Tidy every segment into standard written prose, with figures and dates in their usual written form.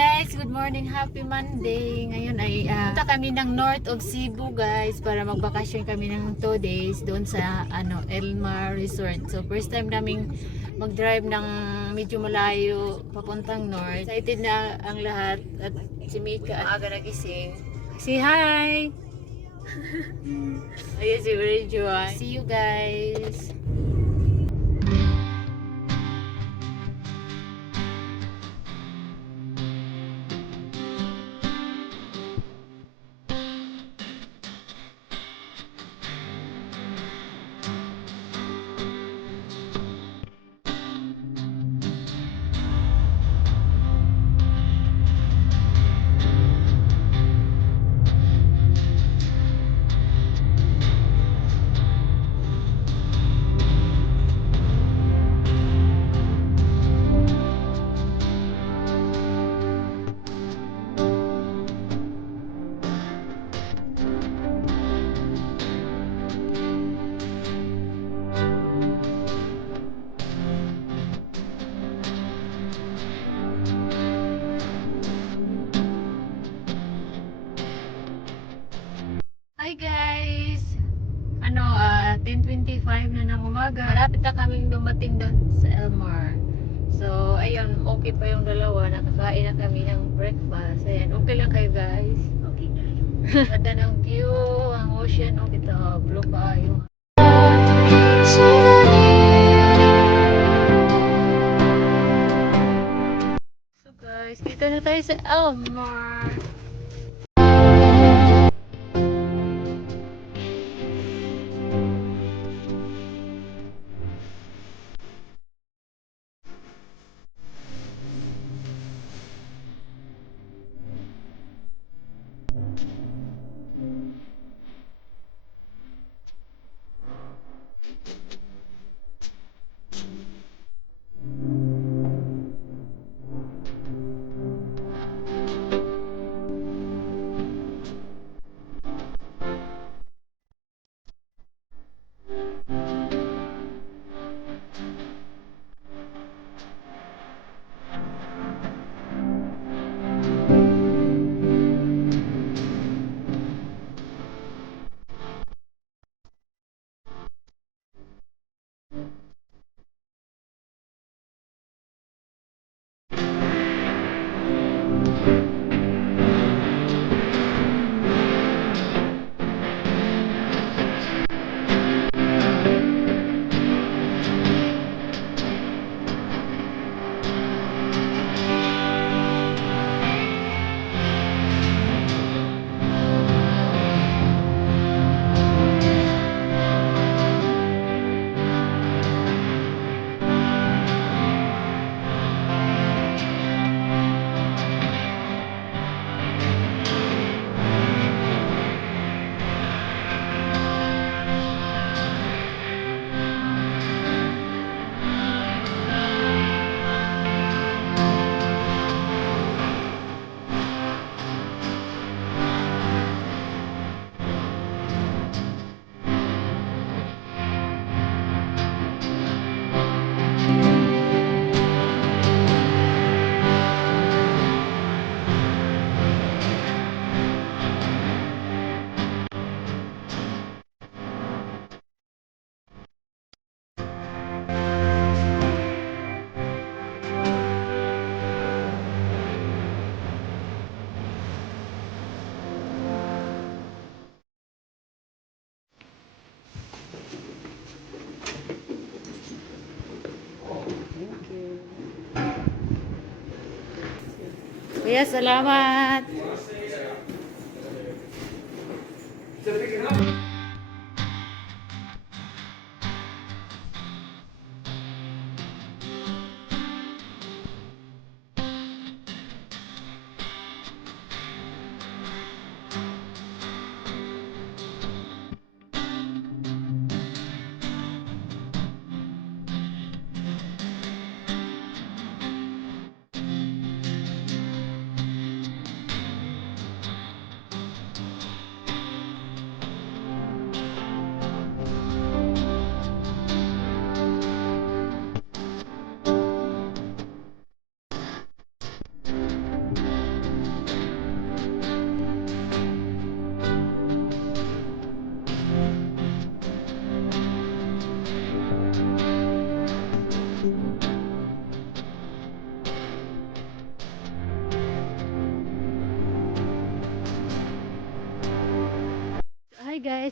guys, good morning, happy Monday. Ngayon ay punta kami ng North of Cebu guys para magbakasyon kami ng 2 days doon sa Elmar Resort. So first time naming mag-drive ng medyo malayo papuntang North. Excited na ang lahat at si Mika aga nagising. Say hi! Ayun si Rejoy. See you guys! Hi guys! 10:25 na ng umaga. Malapit na kaming dumating doon sa Elmar. So, ayun, okay pa yung dalawa. Nakakain na kami ng breakfast. Ayan, okay lang kayo guys? Okay na. Ganda ng view, ang ocean, ito, blue pa yung So guys, dito na tayo sa Elmar. Kuya, salamat!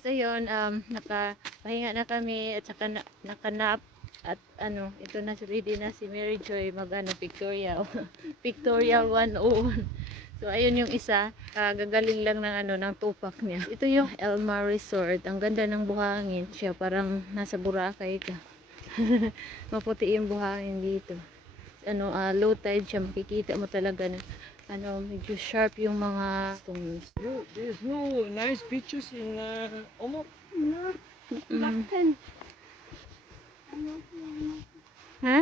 So yun, nakapahinga na kami at saka nakanap at ano, ito na ready na si Mary Joy mag ano, pictorial. Pictorial 101. So ayun yung isa, gagaling lang ng ano ng tupak niya. Ito yung Elmar Resort. Ang ganda ng buhangin siya, parang nasa Boracay ka. Maputi yung buhangin dito. Ano, low tide siya, makikita mo talaga na ano, medyo sharp yung mga stones. No, there's no nice beaches in Omok. No, Mm. Blackpen. Ha?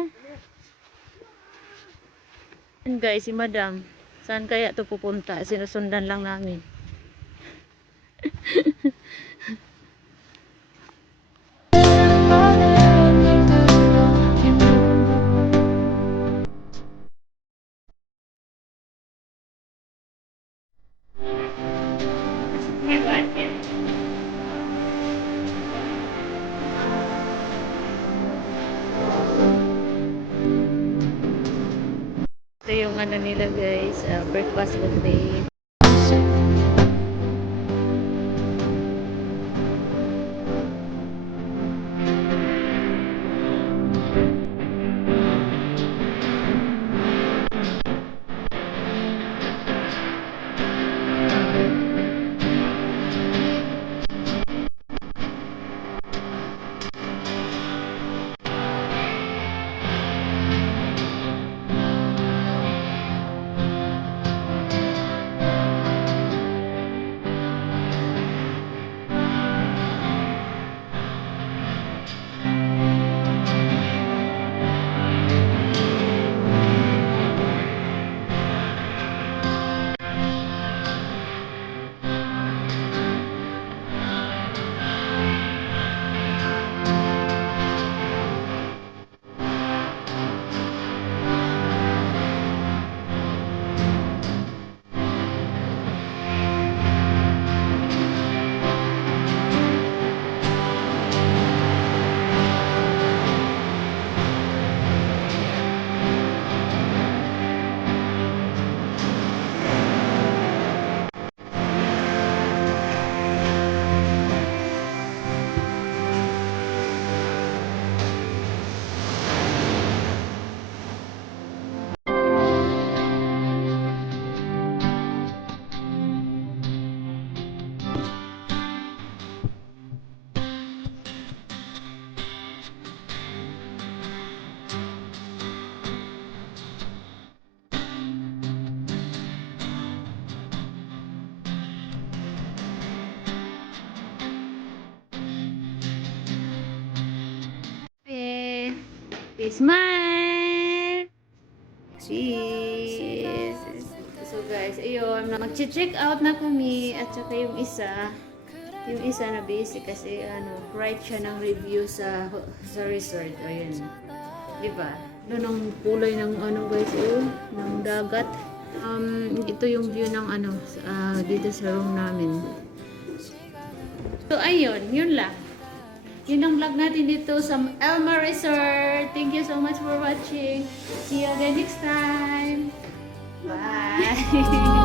Yan guys, si Madam. Saan kaya to pupunta? Sinusundan lang namin. Ito yung ano nila guys, breakfast buffet. Smile! Cheese! So guys, ayun, mag-check out na kami at saka yung isa na busy kasi ano, write siya ng review sa resort. Ayun. Di ba? Ano ng kulay ng ano guys, ng dagat. Ito yung view ng ano, dito sa room namin. So ayun, yun lang. Yun ang vlog natin dito sa Elmar Resort. Thank you so much for watching. See you again next time. Bye!